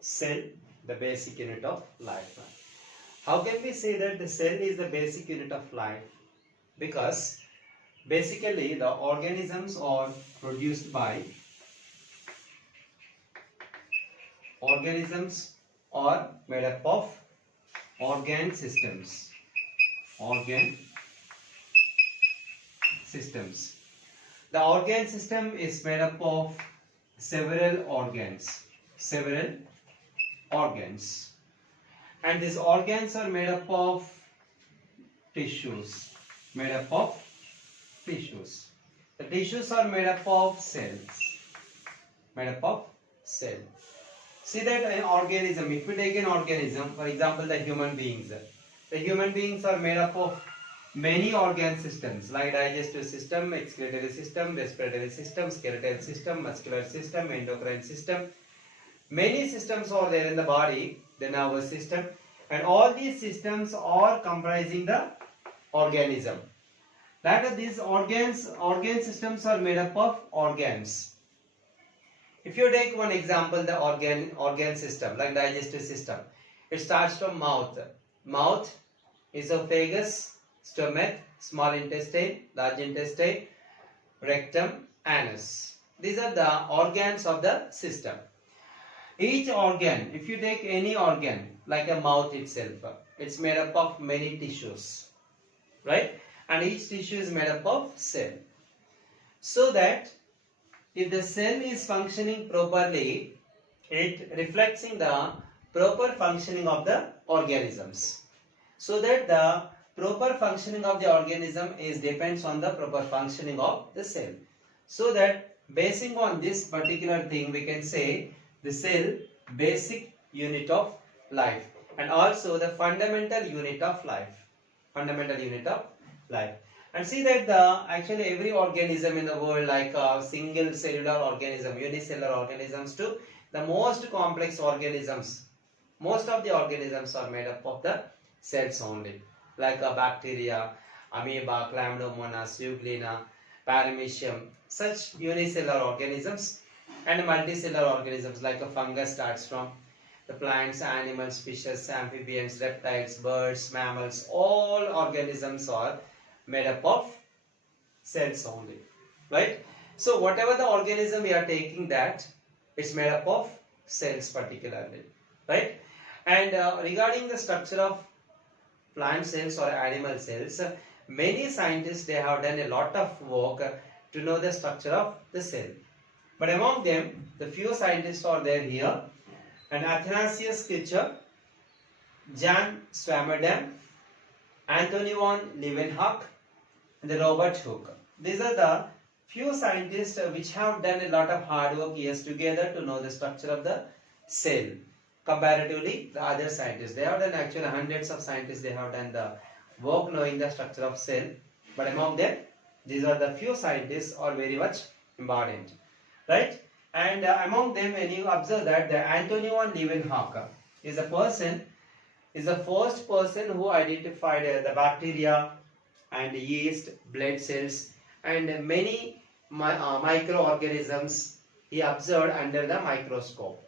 cell, the basic unit of life. How can we say that the cell is the basic unit of life? Because basically the organisms are produced by organisms are made up of organ systems. Organ systems. The organ system is made up of several organs. Several organs. And these organs are made up of tissues. Made up of tissues. The tissues are made up of cells. Made up of cell. See that an organism, if we take an organism, for example the human beings. The human beings are made up of many organ systems like digestive system, excretory system, respiratory system, skeletal system, muscular system, endocrine system. Many systems are there in the body, the nervous system, and all these systems are comprising the organism. That these organ systems are made up of organs. If you take one example, the organ system like digestive system, it starts from mouth. Mouth, esophagus, stomach, small intestine, large intestine, rectum, anus. These are the organs of the system. Each organ, if you take any organ like a mouth itself, it's made up of many tissues, right? And each tissue is made up of cell. So that if the cell is functioning properly, it reflects in the proper functioning of the organisms. So that the proper functioning of the organism depends on the proper functioning of the cell. So that basing on this particular thing, we can say the cell basic unit of life and also the fundamental unit of life. Fundamental unit of life. And see that actually every organism in the world, like single cellular organism, unicellular organisms to the most complex organisms, most of the organisms are made up of the cells only, like bacteria, amoeba, chlamydomonas, euglena, paramecium, such unicellular organisms, and multicellular organisms like a fungus starts from the plants, animals, fishes, amphibians, reptiles, birds, mammals. All organisms are made up of cells only, right? So whatever the organism we are taking, that it's made up of cells particularly, right? And regarding the structure of plant cells or animal cells, many scientists, they have done a lot of work to know the structure of the cell. But among them, the few scientists are there here, and Athanasius Kircher, Jan Swammerdam, Anthony von Leeuwenhoek, and the Robert Hooke. These are the few scientists which have done a lot of hard work years together to know the structure of the cell. Comparatively, the other scientists, they have done actually hundreds of scientists, they have done the work knowing the structure of cell. But among them, these are the few scientists are very much important, right? And among them, when you observe that the Anthony von Leeuwenhoek is the first person who identified the bacteria and yeast, blood cells, and many microorganisms he observed under the microscope,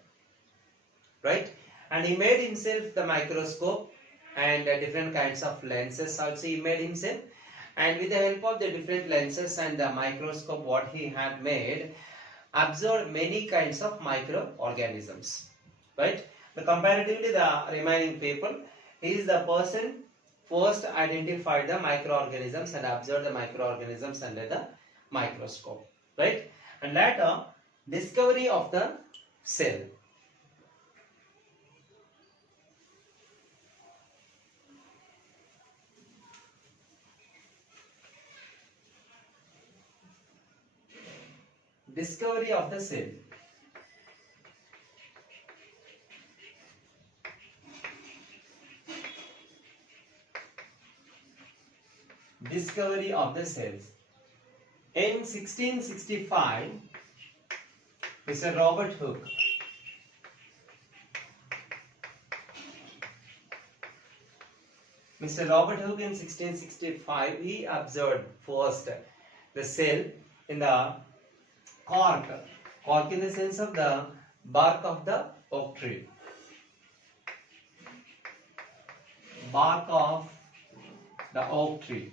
right? And he made himself the microscope and different kinds of lenses also he made himself, and with the help of the different lenses and the microscope what he had made, observed many kinds of microorganisms, right? But comparatively the remaining people, he is the person first identified the microorganisms and observed the microorganisms under the microscope, right? And later, discovery of the cell. Discovery of the cell. Discovery of the cells. In 1665, Mr. Robert Hooke in 1665, he observed first the cell in the cork in the sense of the bark of the oak tree. bark of the oak tree.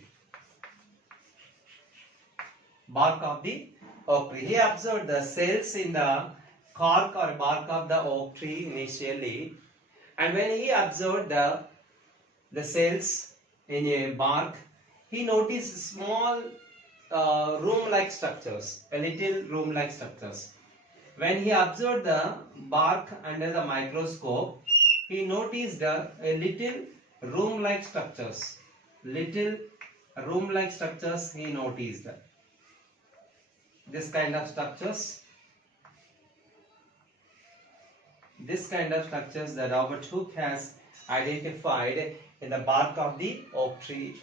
Bark of the oak tree. He observed the cells in the cork or bark of the oak tree initially, and when he observed the cells in a bark, he noticed small room-like structures, a little room-like structures. When he observed the bark under the microscope, he noticed a little room-like structures. Little room-like structures he noticed. This kind of structures. This kind of structures that Robert Hooke has identified in the bark of the oak tree.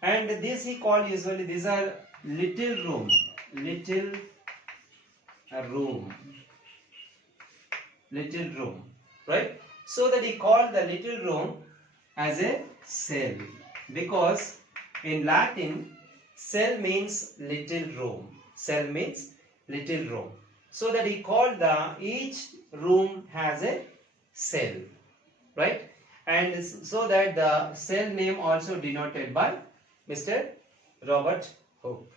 And this he called, usually these are little room, right? So that he called the little room as a cell, because in Latin cell means little room. Cell means little room. So that he called each room has a cell, right? And so that the cell name also denoted by Mr. Robert Hooke,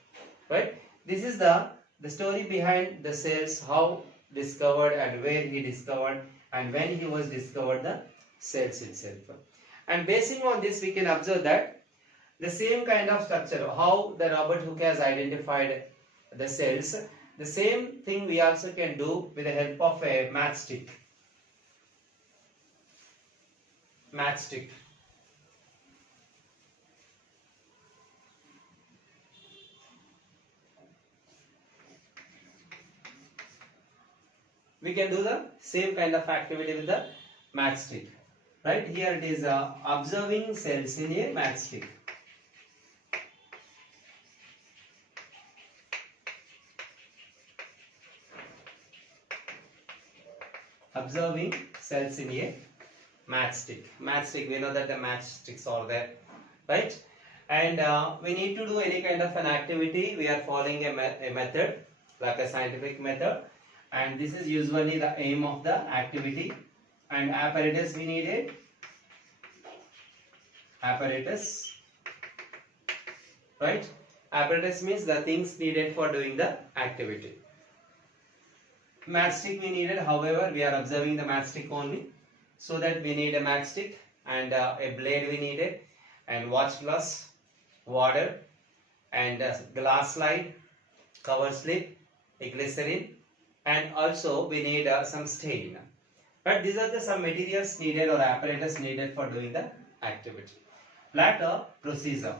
right? This is the story behind the cells, how discovered and where he discovered and when he was discovered the cells itself. And basing on this, we can observe that the same kind of structure, how the Robert Hooke has identified the cells, the same thing we also can do with the help of a matchstick. Matchstick. We can do the same kind of activity with the matchstick. Right? Here it is observing cells in a matchstick. Observing cells in a matchstick. Matchstick, we know that the matchsticks are there, right? And we need to do any kind of an activity. We are following a method, like a scientific method. And this is usually the aim of the activity. And apparatus we needed. Apparatus, right? Apparatus means the things needed for doing the activity. Matchstick we needed, however, we are observing the matchstick only. So that we need a matchstick and a blade we needed, and watch glass, water, and glass slide, cover slip, a glycerin, and also we need some stain. But these are the some materials needed or apparatus needed for doing the activity. Later, procedure.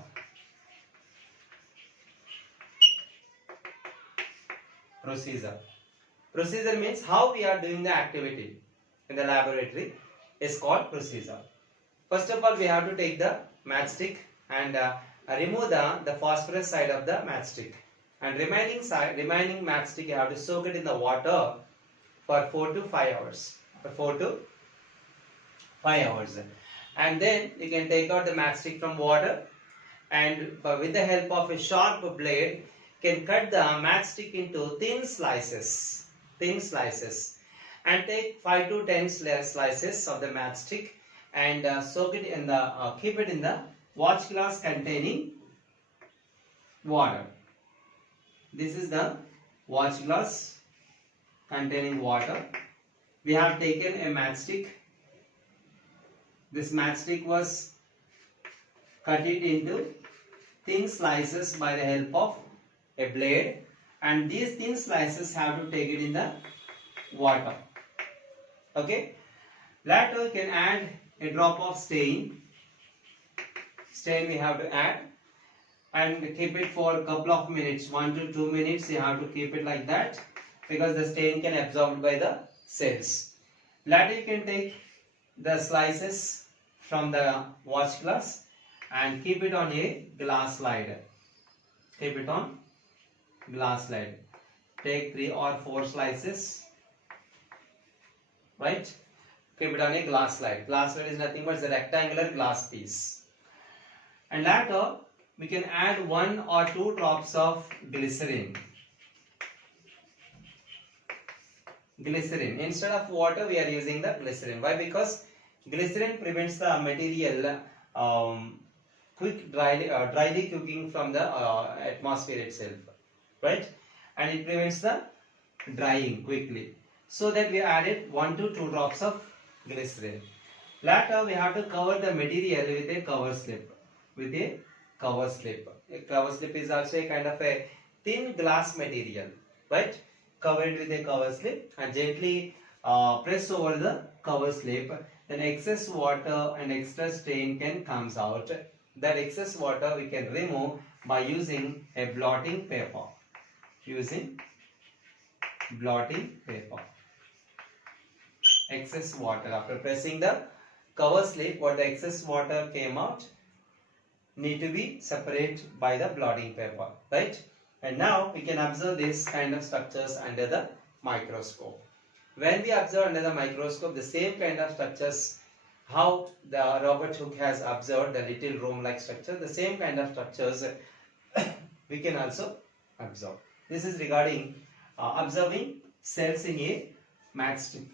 Procedure means how we are doing the activity in the laboratory is called procedure. First of all, we have to take the matchstick and remove the phosphorus side of the matchstick. And remaining matchstick, you have to soak it in the water for 4 to 5 hours. For 4 to 5 hours. And then you can take out the matchstick from water, and with the help of a sharp blade, can cut the matchstick into thin slices. And take 5 to 10 slices of the matchstick and soak it in the keep it in the watch glass containing water. This is the watch glass containing water. We have taken a matchstick. This matchstick was cut it into thin slices by the help of a blade, and these thin slices have to take it in the water. Okay. Later you can add a drop of stain. Stain we have to add and keep it for a couple of minutes, 1 to 2 minutes. You have to keep it like that because the stain can absorbed by the cells. Later you can take the slices from the watch glass and keep it on a glass slide. Keep it on glass slide. Take 3 or 4 slices. Right? Keep it on a glass slide. Glass slide is nothing but a rectangular glass piece. And later we can add 1 or 2 drops of glycerin. Instead of water we are using the glycerin. Why? Because glycerin prevents the material quick dryly cooking from the atmosphere itself, right? And it prevents the drying quickly. So that we added 1 to 2 drops of glycerin. Later we have to cover the material with a cover slip. With a cover slip. A cover slip is also a kind of a thin glass material, right? Cover it with a cover slip and gently press over the cover slip. Then excess water and extra stain can comes out. That excess water we can remove by using a blotting paper. Using blotting paper. Excess water, after pressing the cover slip, what the excess water came out need to be separated by the blotting paper, right? And now we can observe this kind of structures under the microscope. When we observe under the microscope the same kind of structures, how the Robert Hooke has observed the little room-like structure, the same kind of structures we can also observe. This is regarding observing cells in a matchstick.